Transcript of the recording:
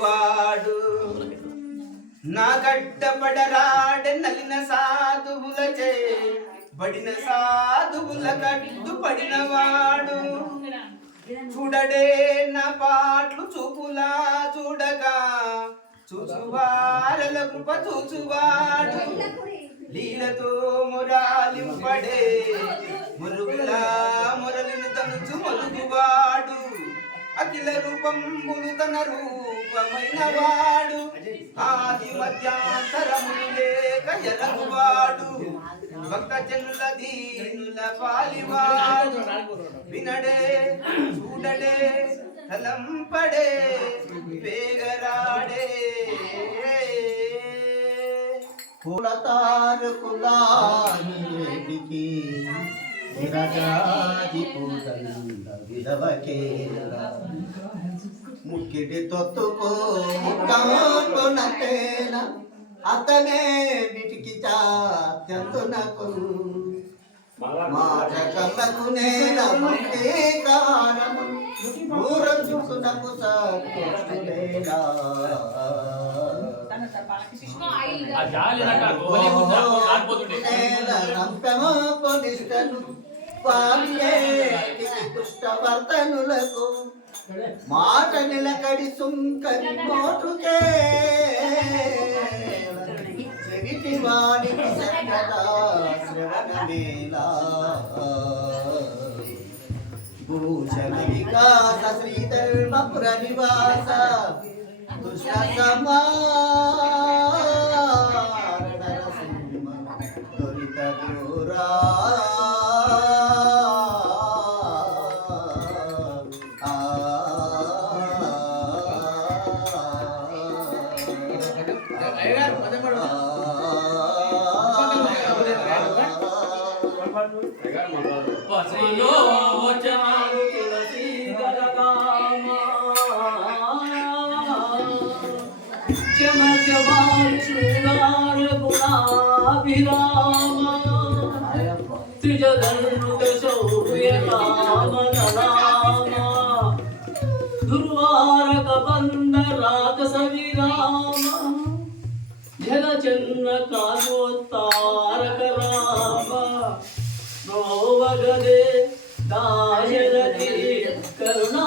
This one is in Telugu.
వాడు నా గడ్డపడరాడ నలిన సాధువులచే బడిన సాధువుల కట్టు పడినవాడు చూడడే నా పాటలు చూపులా చూడగా చూచువారల కృప చూచువాడు లీలతో మొరాలింపడే మురుగులా మొరలిని తనుచు మొరుగువాడు అఖిల రూపంబులు తన రూపమైన వాడు ఆది మధ్యాంతరములు లేక ఎలగువాడు భక్త జనుల దీనుల పాలివాడు వినడే చూడడే తలంపడే వేగరాడే కులతారు కులానికి విరజాది పూజల విధవకేలా ముక్కిడి తొత్తుకో ముక్కాకునకేల అతనే బిటికి చాత్యంతునకు మాట కళ్ళకు నేల కారము దూరం చూసునకు సత్తులేలా కుష్టవర్తనులకు మాట నిలకడి సుంకరి మోటుకే చెవిటి వాడికి సత్యదా శ్రవణమేలా భూషణ వికాస శ్రీధర్మపుర నివాస దుష్ట సమారణ దొరిత దూరా దుర్వారక బంద రాజస విరామ జగచంద్ర కామోత్తారక రామ నోవగదే దాశరథి కరుణా